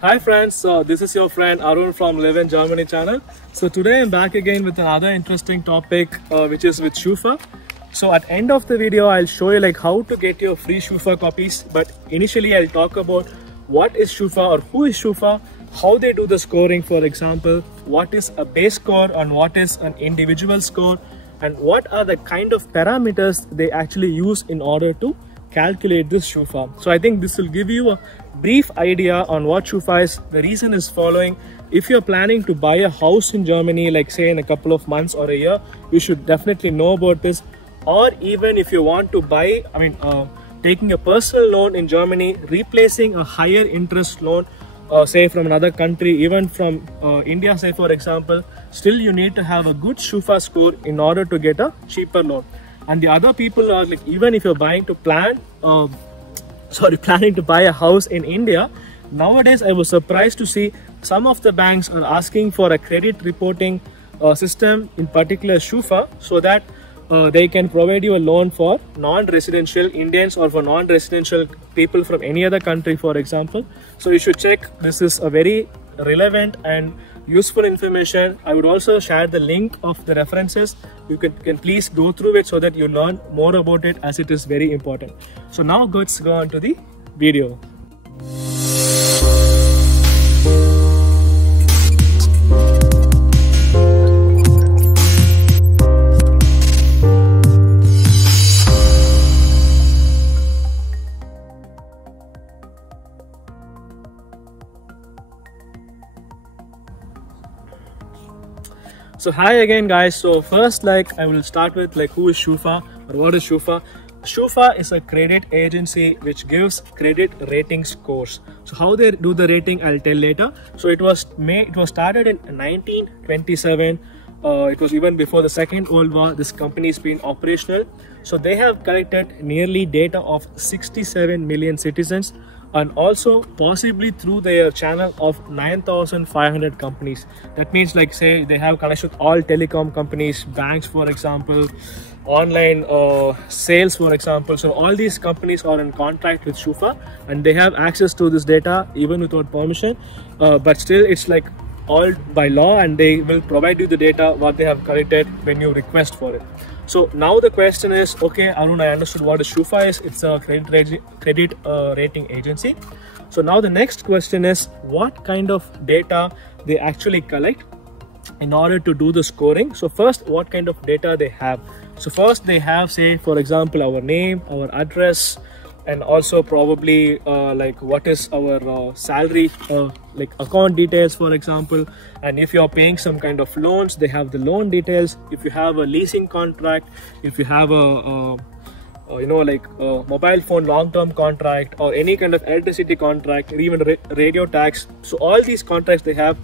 Hi friends, this is your friend Arun from Live in Germany channel. So today I'm back again with another interesting topic which is with Schufa. So at end of the video I'll show you like how to get your free Schufa copies, but initially I'll talk about what is Schufa or who is Schufa, how they do the scoring, for example, what is a base score and what is an individual score, and what are the kind of parameters they actually use in order to calculate this Schufa. So I think this will give you a brief idea on what Schufa is. The reason is following: if you're planning to buy a house in Germany, like say in a couple of months or a year, you should definitely know about this. Or even if you want to buy, taking a personal loan in Germany, replacing a higher interest loan, say from another country, even from India, say for example, still you need to have a good Schufa score in order to get a cheaper loan. And the other people are like, even if you're planning to buy a house in India, nowadays I was surprised to see some of the banks are asking for a credit reporting system, in particular Schufa, so that they can provide you a loan for non-residential Indians or for non-residential people from any other country, for example. So you should check. This is a very relevant and useful information. I would also share the link of the references. You can please go through it so that you learn more about it, as it is very important. So now let's go on to the video. So hi again guys. So first, I will start with who is Schufa or what is Schufa. Schufa is a credit agency which gives credit rating scores. So how they do the rating I'll tell later. So it was started in 1927. It was even before the Second World War. This company has been operational. So they have collected nearly data of 67 million citizens, and also possibly through their channel of 9,500 companies. That means say they have connection with all telecom companies, banks for example, online sales for example. So all these companies are in contract with Schufa and they have access to this data even without permission, but still it's all by law, and they will provide you the data what they have collected when you request for it. So now the question is, okay Arun, I understood what a Schufa is. It's a credit rating agency. So now the next question is, what kind of data they actually collect in order to do the scoring. So first, what kind of data they have. So first they have, say for example, our name, our address, and also probably what is our salary, account details for example. And if you are paying some kind of loans, they have the loan details. If you have a leasing contract, if you have a mobile phone long-term contract, or any kind of electricity contract, or even radio tax. So all these contracts they have.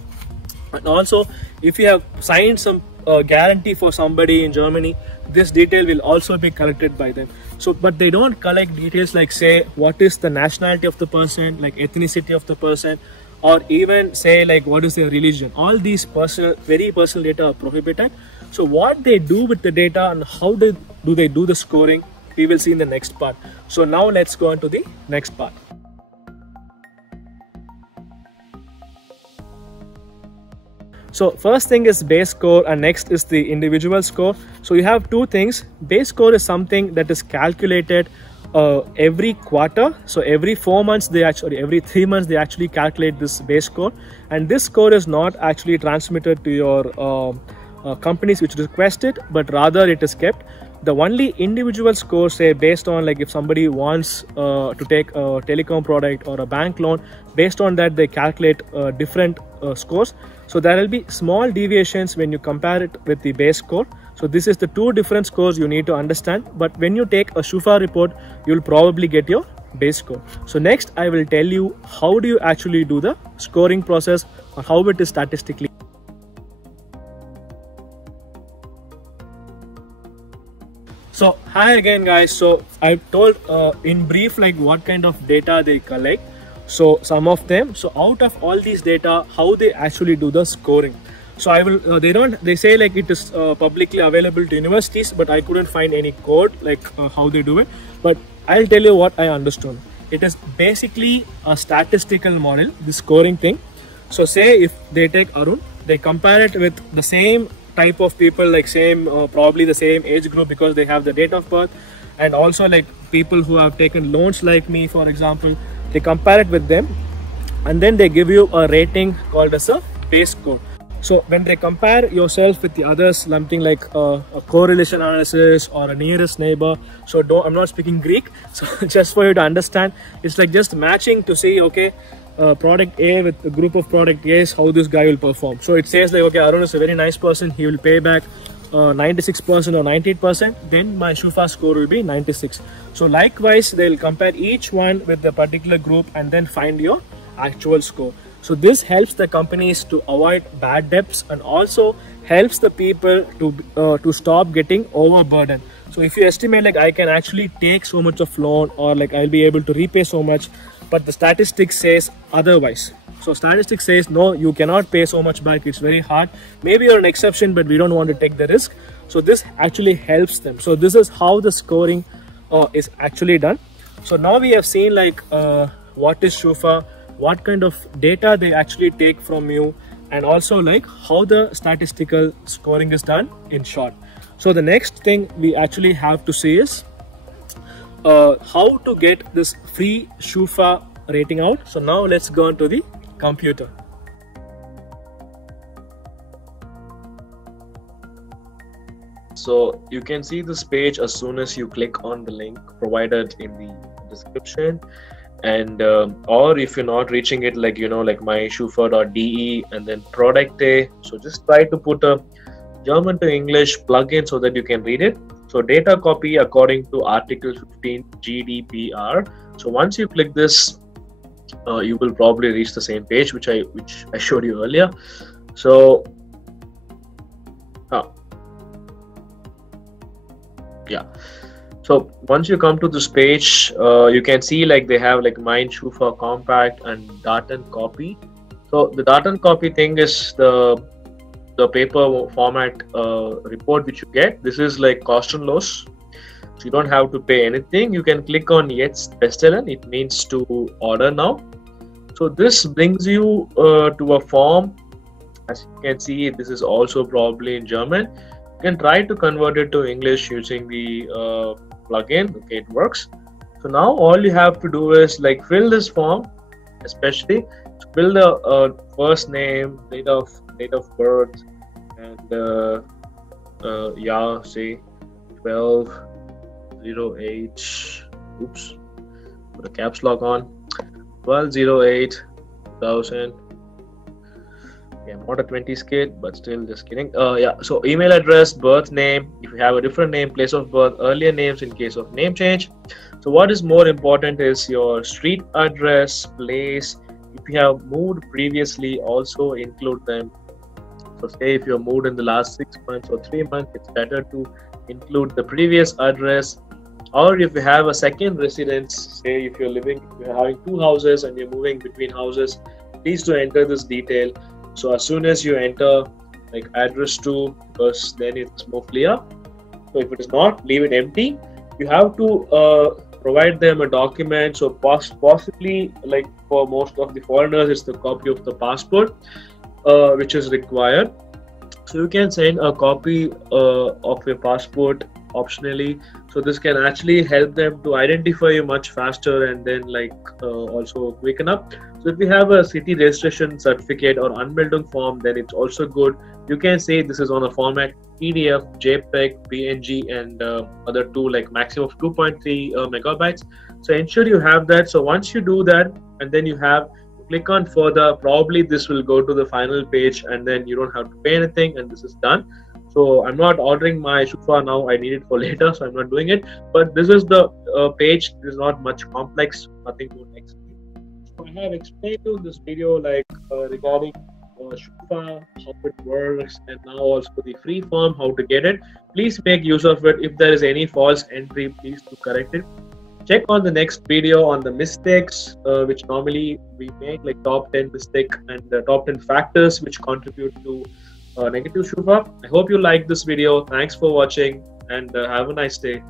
And also if you have signed some guarantee for somebody in Germany, this detail will also be collected by them. So but they don't collect details like say what is the nationality of the person, like ethnicity of the person, or even say what is their religion. All these very personal data are prohibited. So what they do with the data and how do they do the scoring, we will see in the next part. So now let's go on to the next part. So first thing is base score, and next is the individual score. So you have two things. Base score is something that is calculated every quarter. So every 4 months every 3 months they actually calculate this base score, and this score is not actually transmitted to your companies which request it, but rather it is kept. The only individual score, say based on if somebody wants to take a telecom product or a bank loan, based on that they calculate different scores. So there will be small deviations when you compare it with the base score. So this is the two different scores you need to understand. But when you take a Schufa report, you'll probably get your base score. So next I will tell you how do you actually do the scoring process, or how it is statistically. So hi again guys. So I've told in brief what kind of data they collect. So some of them, so out of all these data, how they actually do the scoring. So I will they say it is publicly available to universities, but I couldn't find any code how they do it. But I'll tell you what I understood. it is basically a statistical model, the scoring thing. So say if they take Arun, they compare it with the same type of people, like same probably the same age group, because they have the date of birth, and also like people who have taken loans like me, for example, they compare it with them, and then they give you a rating called as a PACE score. So when they compare yourself with the others, something like a correlation analysis or a nearest neighbor, so I'm not speaking Greek, so just for you to understand, it's like just matching to see, okay, product A with a group of product A's, how this guy will perform. So it says like, okay, Arun is a very nice person, he will pay back 96% or 98%, then my Shufa score will be 96. So likewise, they'll compare each one with the particular group and then find your actual score. So this helps the companies to avoid bad debts, and also helps the people to stop getting overburdened. So if you estimate like I can actually take so much of loan, or like I'll be able to repay so much, but the statistics says otherwise. So statistics says no, you cannot pay so much back, it's very hard. Maybe you're an exception, but we don't want to take the risk. So this actually helps them. So this is how the scoring is actually done. So now we have seen like what is Shufa, what kind of data they actually take from you, and also like how the statistical scoring is done in short. So the next thing we actually have to see is how to get this free Shufa rating out. So now let's go on to the computer. So you can see this page as soon as you click on the link provided in the description. And or if you're not reaching it, like like myshufa.de and then product A, so just try to put a German to English plugin so that you can read it. So data copy according to Article 15 GDPR. So once you click this, you will probably reach the same page which I showed you earlier. So yeah. So once you come to this page, you can see like they have like Mein Shufa Compact and Daten Copy. So the Daten Copy thing is the paper format report which you get. This is like kostenlos. So you don't have to pay anything. You can click on Jetzt bestellen. It means to order now. So this brings you to a form. As you can see, this is also probably in German. You can try to convert it to English using the plugin. Okay, it works. So now all you have to do is like fill this form, especially to fill the first name, date of birth, and yeah, say 12/08. Oops, put a caps lock on. 12/08/2000. Yeah, I'm not a 20s kid, but still, just kidding. Yeah, so email address, birth name, if you have a different name, place of birth, earlier names in case of name change. So what is more important is your street address, place. If you have moved previously, also include them. So say if you moved in the last 6 months or 3 months, it's better to include the previous address. Or if you have a second residence, say if you're having 2 houses and you're moving between houses, please do enter this detail. So as soon as you enter like address to, because then it's more clear. So if it is not, leave it empty. You have to provide them a document. So possibly like for most of the foreigners, it's the copy of the passport, which is required. So you can send a copy of your passport optionally. So this can actually help them to identify you much faster, and then like also quicken up. So if you have a city registration certificate or Anmeldung form, then it's also good. You can say this is on a format PDF, JPEG, PNG, and other two, like maximum of 2.3 megabytes. So ensure you have that. So once you do that, and then you click on further, probably this will go to the final page, and then you don't have to pay anything, and this is done. So I'm not ordering my Shufa now, I need it for later, so I'm not doing it. But this is the page. This is not much complex, nothing to explain. So I have explained to this video like regarding Shufa, how it works, and now also the free form, how to get it. Please make use of it. If there is any false entry, please do correct it. Check on the next video on the mistakes, which normally we make, like top 10 mistake and the top 10 factors which contribute to negative Shufa. I hope you like this video. Thanks for watching, and have a nice day.